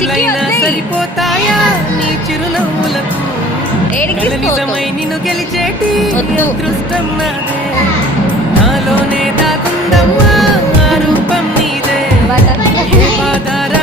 కళ్ళైనా సరిపోతాయా నీ చిరునవ్వులకు కల నిజమై నిన్ను గెలిచేటి అదృష్టం నాదే నాలోనే దాగుందమ్మా ఆ రూపం నీదే ఏ బాధార